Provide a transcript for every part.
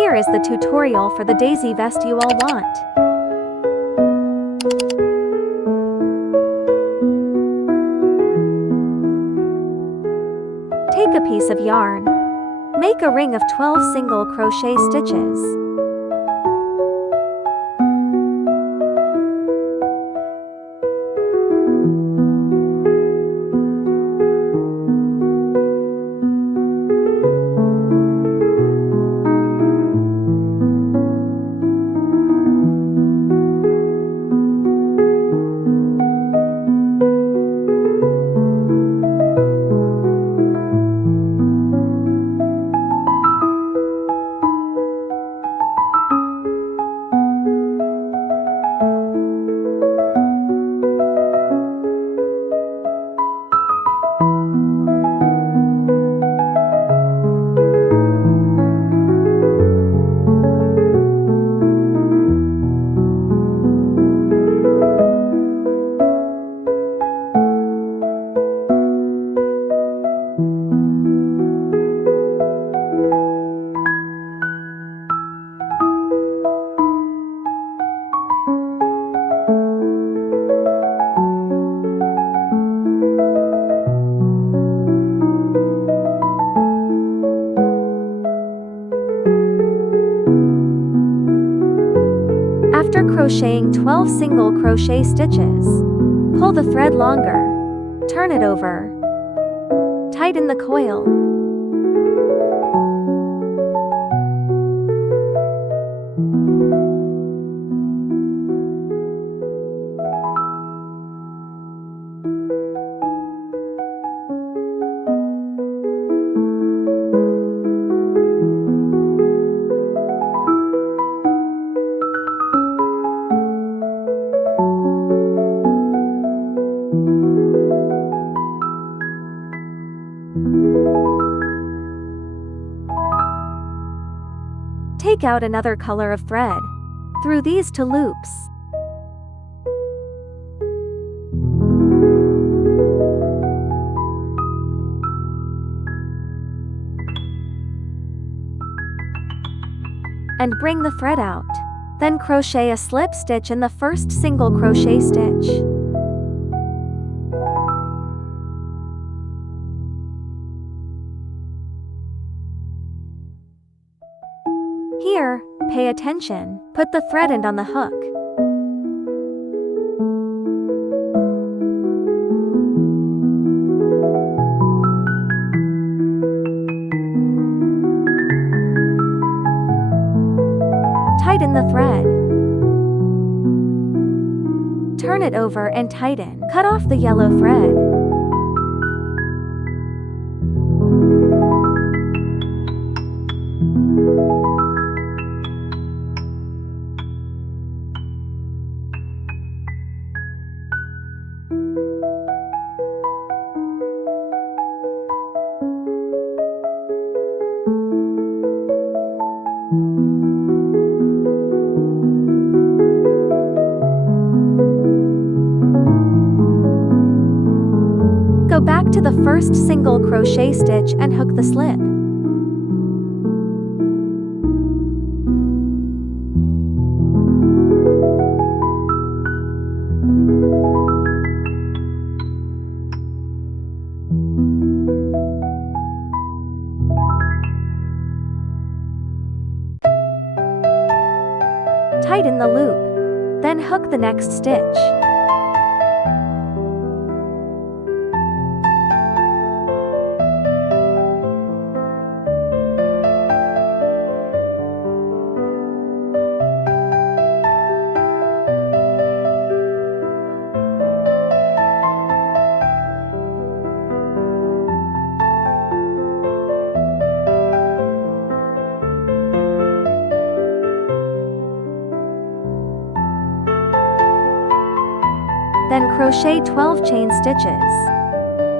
Here is the tutorial for the daisy vest you all want. Take a piece of yarn. Make a ring of 12 single crochet stitches. After crocheting 12 single crochet stitches, pull the thread longer, turn it over, tighten the coil. Take out another color of thread through these two loops. And bring the thread out. Then crochet a slip stitch in the first single crochet stitch. Here, pay attention. Put the thread end on the hook. Tighten the thread. Turn it over and tighten. Cut off the yellow thread. Go back to the first single crochet stitch and hook the slip. Tighten the loop, then hook the next stitch. Then crochet 12 chain stitches.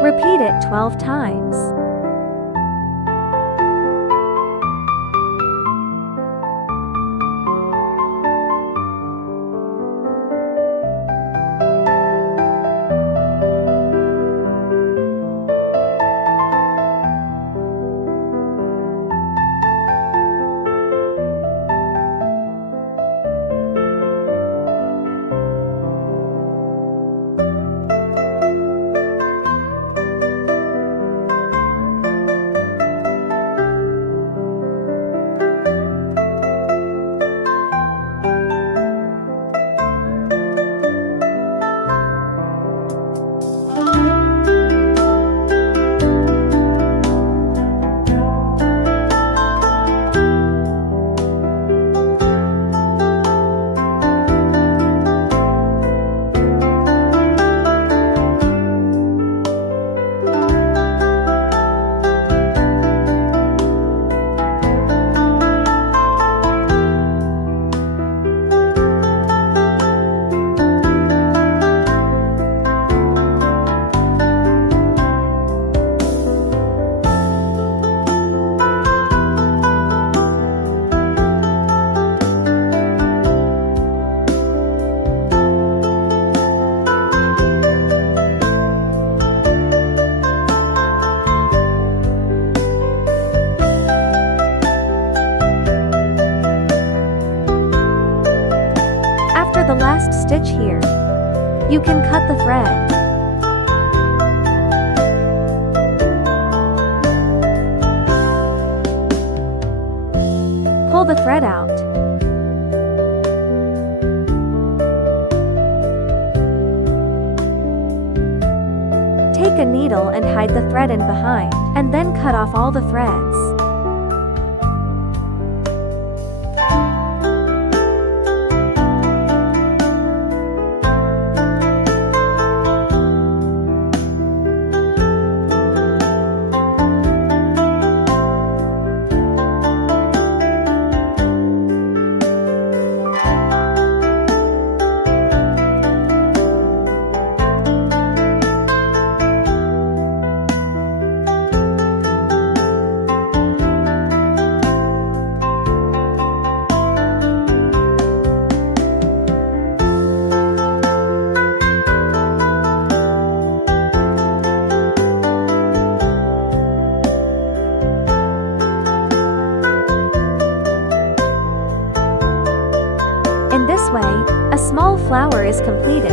Repeat it 12 times. last stitch here. You can cut the thread. Pull the thread out. Take a needle and hide the thread in behind, and then cut off all the threads. In this way, a small flower is completed.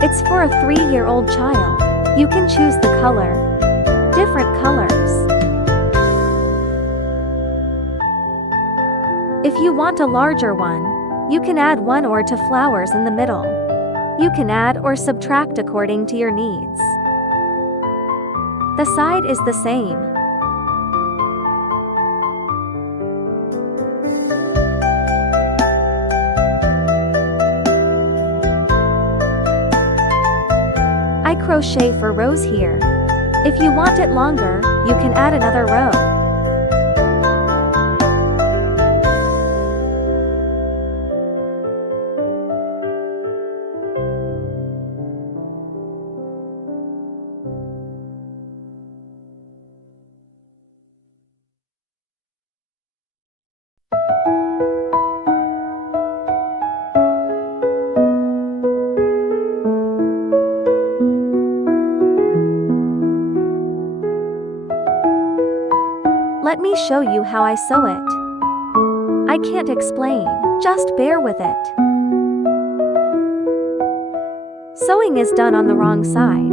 It's for a 3-year-old child. You can choose the color. Different colors. If you want a larger one, you can add 1 or 2 flowers in the middle. You can add or subtract according to your needs. The side is the same. I crochet 4 rows here. If you want it longer, you can add another row. Let me show you how I sew it. I can't explain, just bear with it. Sewing is done on the wrong side.